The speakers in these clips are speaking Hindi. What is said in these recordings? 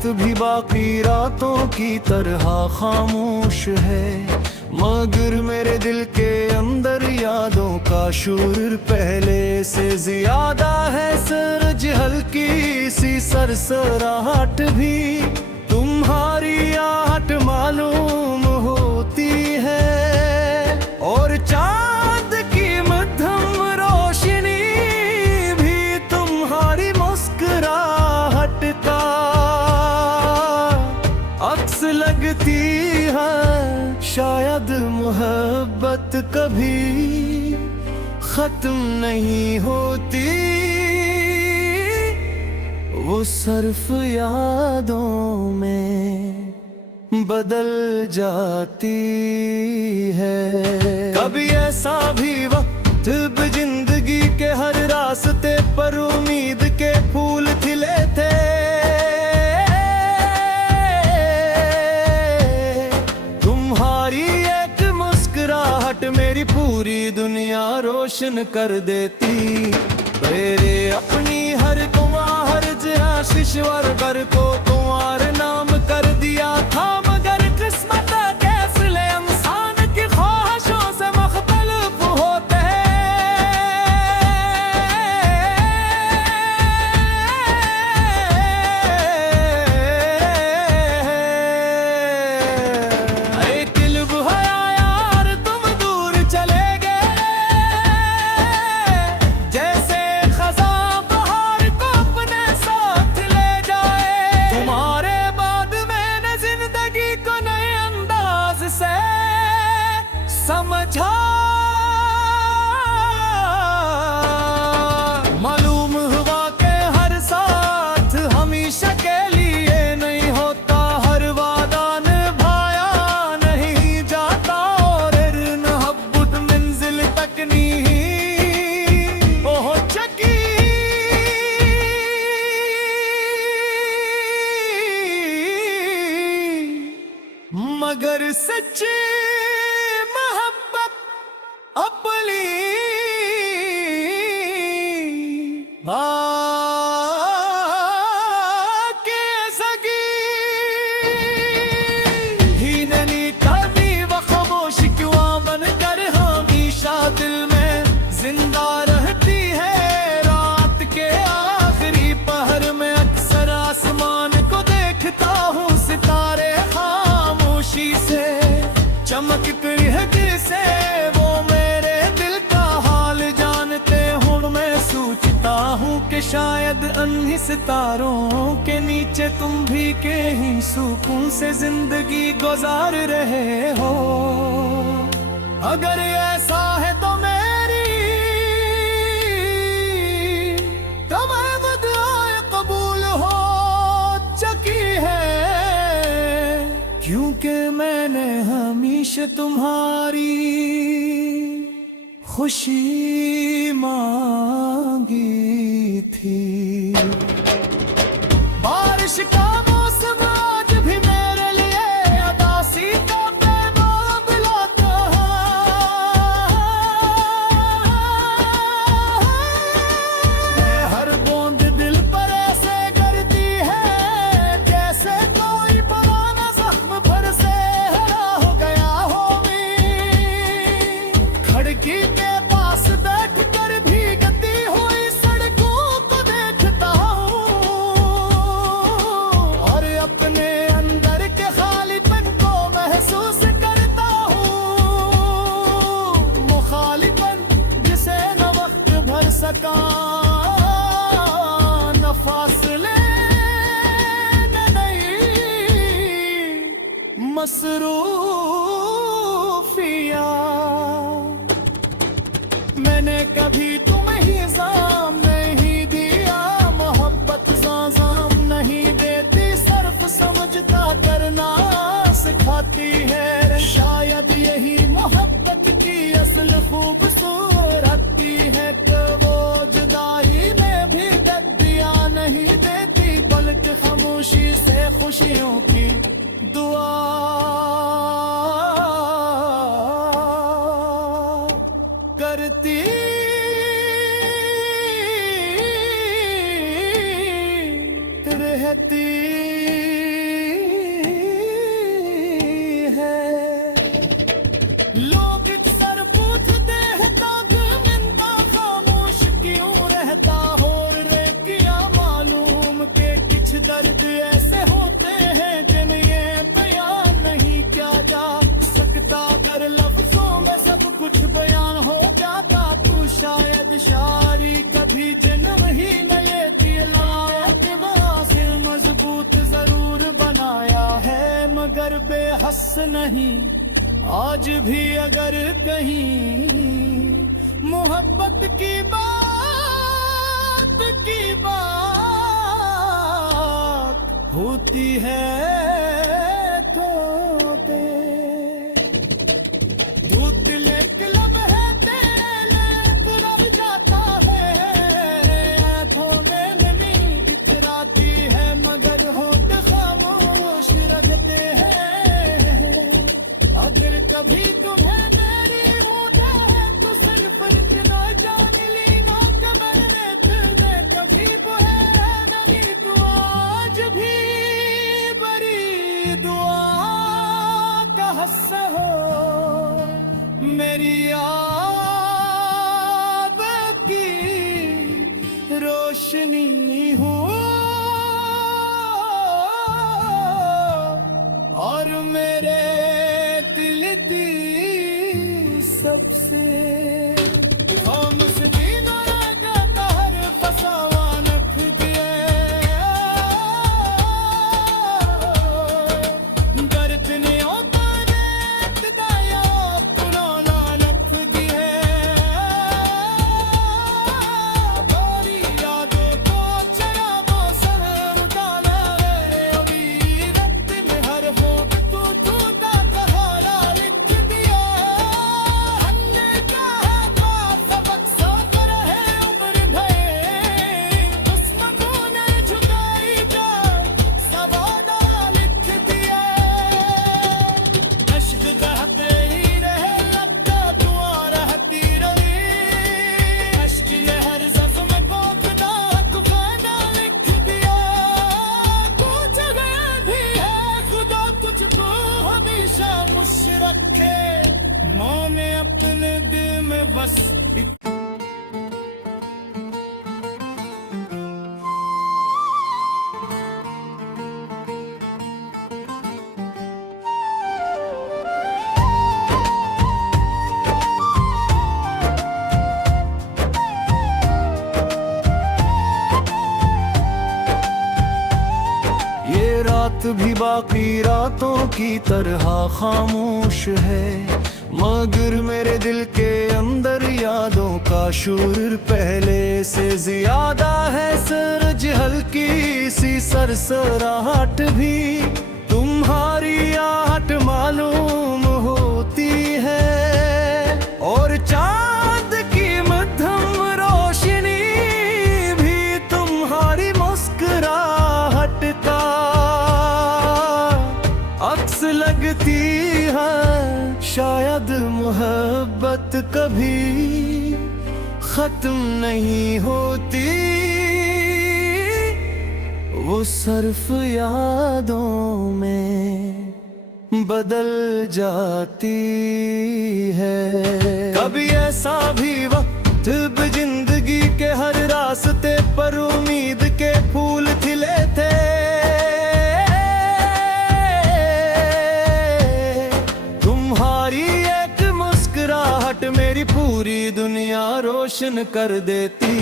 रात भी बाकी रातों की तरह खामोश है, मगर मेरे दिल के अंदर यादों का शोर पहले से ज्यादा है। सरज हल्की सी सरसराहट भी तुम्हारी आहट मालूम होती है, और चांद की मध्यम रोशनी भी तुम्हारी मुस्कुराहट का अक्स लगती है। शायद मोहब्बत कभी खत्म नहीं होती, वो सिर्फ यादों में बदल जाती है। कभी ऐसा भी वक्त जिंदगी के हर रास्ते पर उम्मीद के फूल खिले थे, तुम्हारी एक मुस्कुराहट मेरी पूरी दुनिया रोशन कर देती। मेरे अपनी हर दुआ हर आशीश्वर घर को तुम्हारे नाम कर दिया था, मगर किस्मत कैसे इंसान की ख्वाहिशों से मुख्तलिफ होते हैं। एक दिल बुहाया यार तुम दूर चले गए, जैसे खजा बहार को अपने साथ ले जाए। तुम्हारे बाद मैंने जिंदगी को नए अंदाज से समझा, मालूम हुआ कि हर साथ हमेशा के लिए नहीं होता, हर वादा निभाया नहीं जाता, और मोहब्बत मंजिल तक नहीं पहुंच सकी। मगर सच्ची मोहब्बत अपनी आके सगी ही नहीं करनी, वो खामोश क्यों बनकर हमेशा दिल में जिंदा रहती है। रात के आखिरी पहर में अक्सर आसमान को देखता हूँ, सितारे खामोशी से चमक कर है जैसे वो मेरे दिल का हाल जानते हूँ। मैं सोचता हूँ कि शायद अन्ही सितारों के नीचे तुम भी के ही सुकून से जिंदगी गुजार रहे हो। अगर ऐसा है तो मेरी तमाम दुआएं कबूल हो चुकी है, क्योंकि मैंने हमेशा तुम्हारी खुशी मांगी थी। बारिश का मौसम आज भी मेरे लिए उदासी का पैगाम लाता है। हर बूंद दिल पर ऐसे करती है जैसे कोई पुराना जख्म भर से हरा हो गया हो। खिड़की के पास बैठ कर भीगती हुई सड़कों को देखता हूँ, और अपने अंदर के खालीपन को महसूस करता हूँ। मुखालिपन जिसे न वक्त भर सका, न फासले न नई मसरूफिया। मैंने कभी तुम्हें ही जाम नहीं दिया, मोहब्बत जाम नहीं देती, सिर्फ समझता करना सिखाती है। शायद यही मोहब्बत की असल खूबसूरती है कि वो जुदाई में भी दर्दियां नहीं देती, बल्कि खामोशी से खुशियों की दुआ करती रहती। शारी कभी जन्म ही न लेती, एतबार से मजबूत जरूर बनाया है मगर बेहस नहीं। आज भी अगर कहीं मोहब्बत की बात होती है तो दूध लेके लब है तेरे रब जाता है, आँखों में नमी इतराती है मगर होठ खामोश रखते हैं। अगर कभी तुम्हें मेरी होता है तो सिर्फ इतना जान लेना कि मैंने तुम्हें कभी तो है नहीं। तो आज भी बड़ी दुआ का हिस्सा हो मेरी याद की रोशनी हो और मेरे सबसे रखे मैंने अपने दिल में बस रात भी बाकी रातों की तरह खामोश है मगर मेरे दिल के अंदर यादों का शोर पहले से ज्यादा है। सरज हल्की सी सरसराहट भी तुम्हारी आहट मालूम होती है और चांद की मध्यम रोशनी भी तुम्हारी मुस्कुराहट का अक्स लगती है। शायद मोहब्बत कभी खत्म नहीं होती, वो सिर्फ यादों में बदल जाती है। कभी ऐसा भी वक्त जिंदगी के हर रास्ते पर उम्मीद के फूल खिले थे, मेरी पूरी दुनिया रोशन कर देती।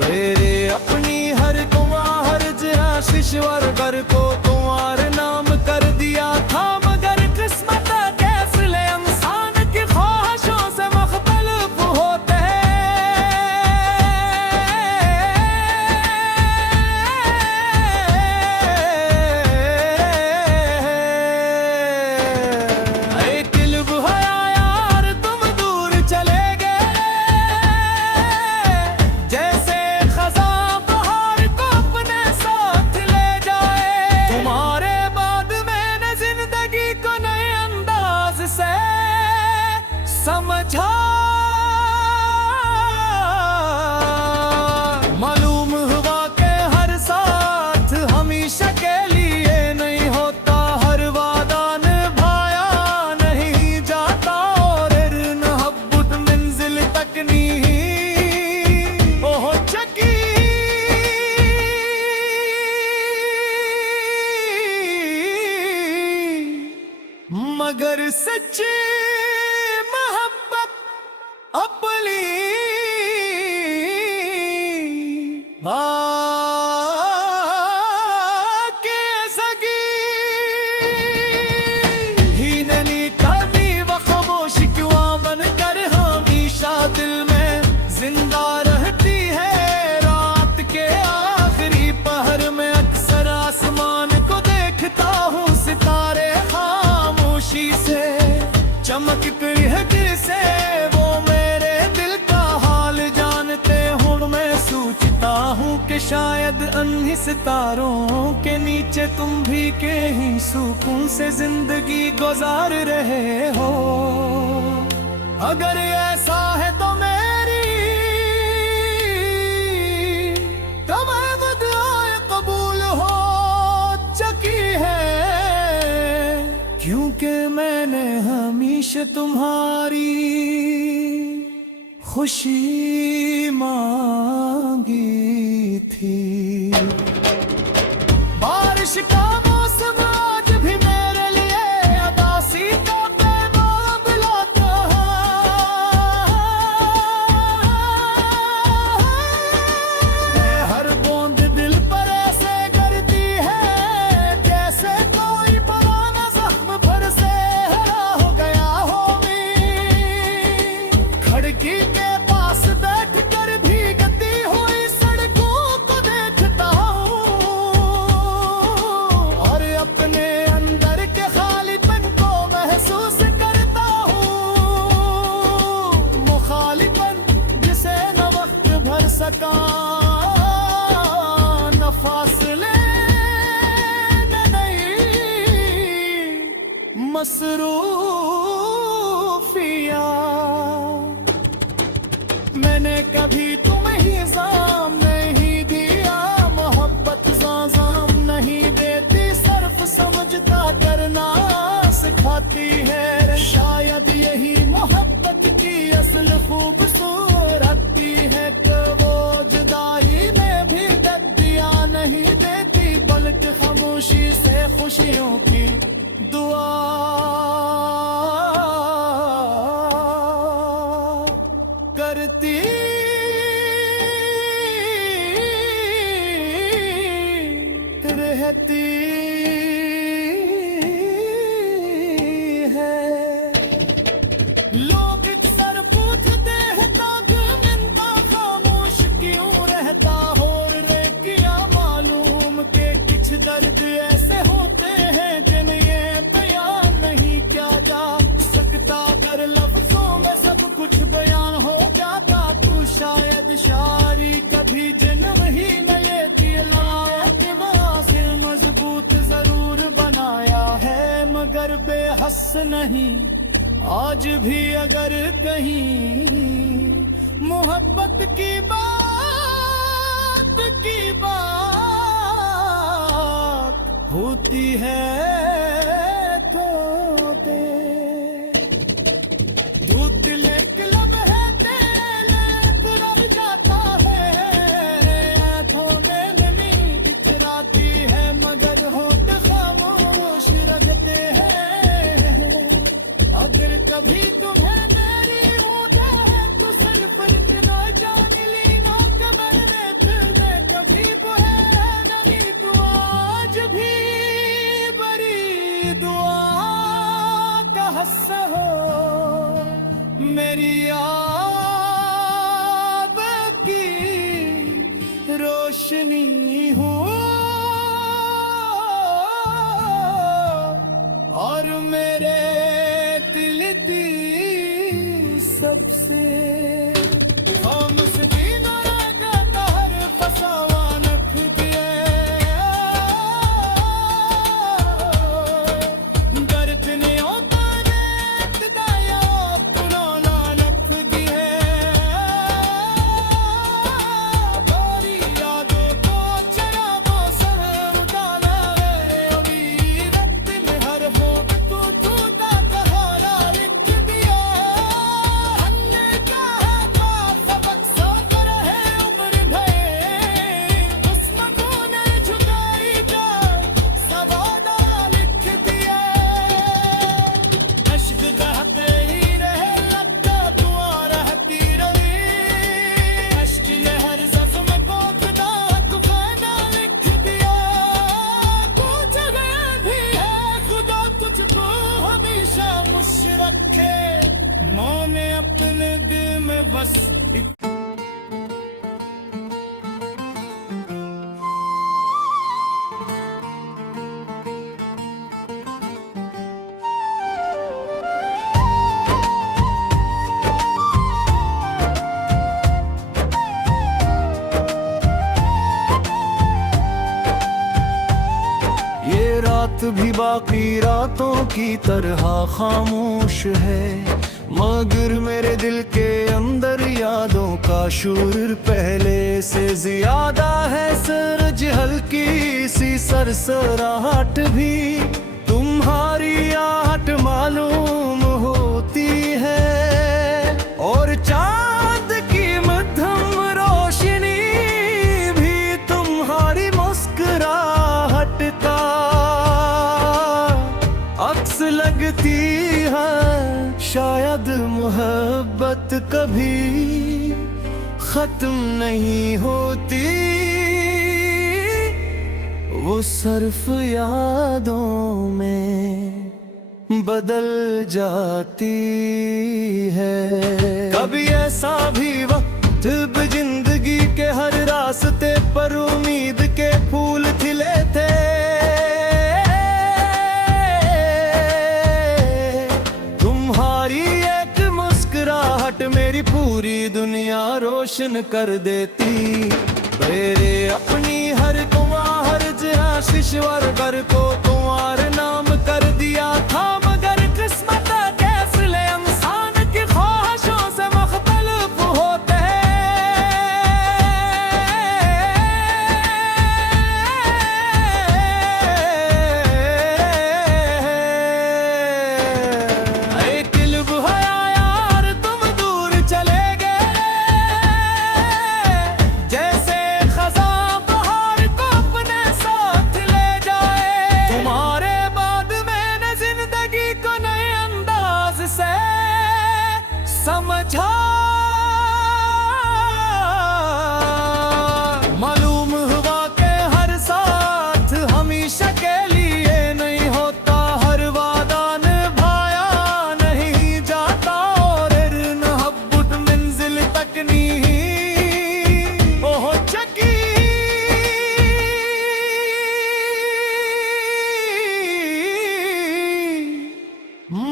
मेरे अपनी हर दुआ हर आशीश्वर घर को तुम्हारे नाम कर दिया था मगर किस्मत कैसे इंसान की ख्वाहिशों से मुख्तलिफ होते समझा। मालूम हुआ के हर साथ हमेशा के लिए नहीं होता, हर वादा निभाया नहीं जाता और मोहब्बत मंजिल तक नहीं हो चकी। मगर सच्ची अपनी शायद अन्ही सितारों के नीचे तुम भी के ही सुकून से जिंदगी गुजार रहे हो। अगर ऐसा है तो मेरी तमाम दुआएं कबूल हो चुकी है, क्योंकि मैंने हमेशा तुम्हारी खुशी मांगी थी। बारिश का मौसम आज भी मेरे लिए उदासी का पैगाम लाता है। हर बूंद दिल पर ऐसे गिरती है जैसे कोई पुराना जख्म भर से हरा हो गया हो। खिड़की के पास बैठ कर भीगती हुई सड़कों को देखता हूँ और अपने अंदर के खालीपन को महसूस करता हूँ। मुखालिपन जिसे न वक्त भर सका न फासले न नई मसरूफिया। मैंने कभी तुम्हें ही जाम नहीं दिया, मोहब्बत जाम नहीं देती, सिर्फ समझता करना सिखाती है। शायद यही मोहब्बत की असल खूबसूरती है कि वो जुदाई में भी दर्दियां नहीं देती, बल्कि खामोशी से खुशियों की दुआ करती रहती है। लोग अक्सर पूछते हैं तागमिंदा खामोश क्यों रहता हो रे, किया मालूम के कुछ दर्द ऐसे होते हैं जिन ये बयान नहीं किया जा सकता। कर लफ्जों में सब कुछ बयान हो जाता, तू शायद शायरी कभी जन्म ही न लेती। लायक वासिल मजबूत जरूर बनाया है मगर बेहस नहीं। आज भी अगर कहीं मोहब्बत की बात होती है तो दूध दिले किलम है तेरे तुरब जाता है। तो में इतराती है मगर होठ खामोश रखते हैं। अगर कभी तुम्हें मेरी होता है तो सिर्फ इतना जान लेना कि मैंने दिल में कभी है नहीं, तो आज भी बरी रात भी बाकी रातों की तरह खामोश है, मगर मेरे दिल के अंदर यादों का शोर पहले से ज्यादा है। सरज हल्की सी सरसराहट भी तुम्हारी आहट मालूम होती है, और चांद की मध्यम रोशनी भी तुम्हारी मुस्कुराहट का अक्स लगती है। शायद मोहब्बत कभी खत्म नहीं होती, वो सिर्फ यादों में बदल जाती है। कभी ऐसा भी वक्त जिंदगी के हर रास्ते पर उम्मीद के फूल खिले थे, तुम्हारी एक मुस्कुराहट मेरी पूरी दुनिया रोशन कर देती। मेरे अपनी हर दुआ हर जहाँ ईश्वर घर को तुम्हारे नाम कर दिया था, मगर किस्मत के फैसले इंसान की ख्वाहिशों से मुख्तलिफ होते हैं। एक किल्ब है यार तुम दूर चले गए, जैसे खजा बहार को अपने साथ ले जाए। तुम्हारे बाद मैंने जिंदगी को नए अंदाज से समझा, मालूम हुआ कि हर साथ हमेशा के लिए नहीं होता, हर वादा निभाया नहीं जाता, और मोहब्बत मंजिल तक नहीं पहुंच सकी।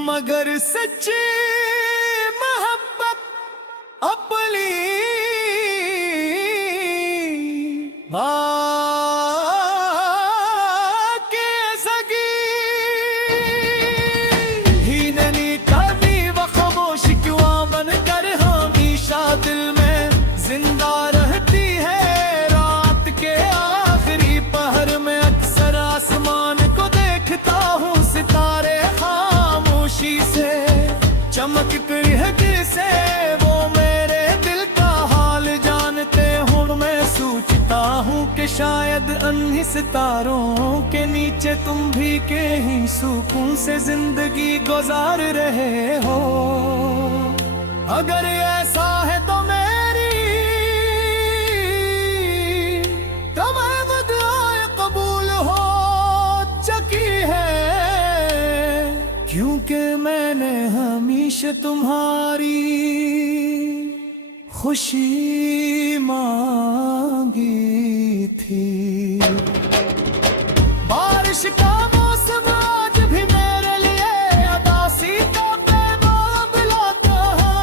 मगर सच्ची मोहब्बत अपनी आके सगी ही नहीं कभी, वो खामोश क्यों बनकर हमेशा दिल में जिंदा रहती है। रात के आखिरी पहर में अक्सर आसमान को देखता हूँ, सितारे खामोशी से चमकते हैं जैसे वो मेरे दिल का हाल जानते हूँ। मैं सोचता हूँ कि शायद अन्ही सितारों के नीचे तुम भी के ही सुकून से जिंदगी गुजार रहे हो। अगर ऐसा है तो मेरी तमाम दुआएं कबूल हो चुकी है, क्योंकि मैंने हमेशा तुम्हारी खुशी मांगी थी। बारिश का मौसम आज भी मेरे लिए उदासी का पैगाम लाता है।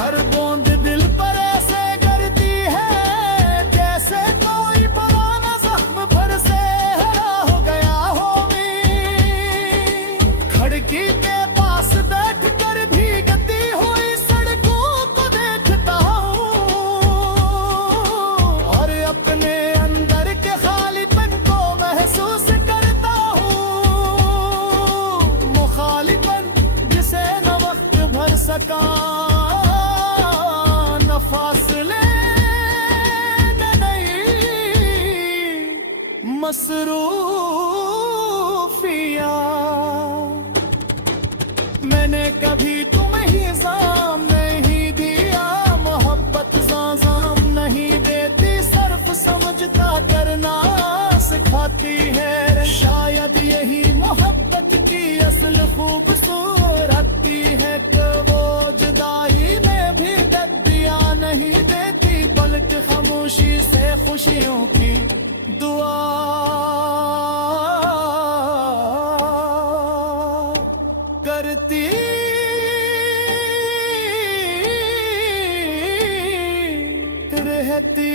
हर बूंद दिल पर ऐसे गिरती है जैसे कोई पुराना जख्म भर से हरा हो गया हो। खिड़की के पास बैठ कर भीगती हुई सड़कों को देखता हूँ, और अपने अंदर के खालीपन को महसूस करता हूँ। मुखालिपन जिसे न वक्त भर सका, न फासले न नई मसरूफिया। मैंने कभी तुम्हें ही जाम नहीं दिया, मोहब्बत जाम नहीं देती, सिर्फ समझता करना सिखाती है। शायद यही मोहब्बत की असल खूबसूरती है कि वो जुदाई में भी दर्दियां नहीं देती, बल्कि खामोशी से खुशियों की दुआ करती रहती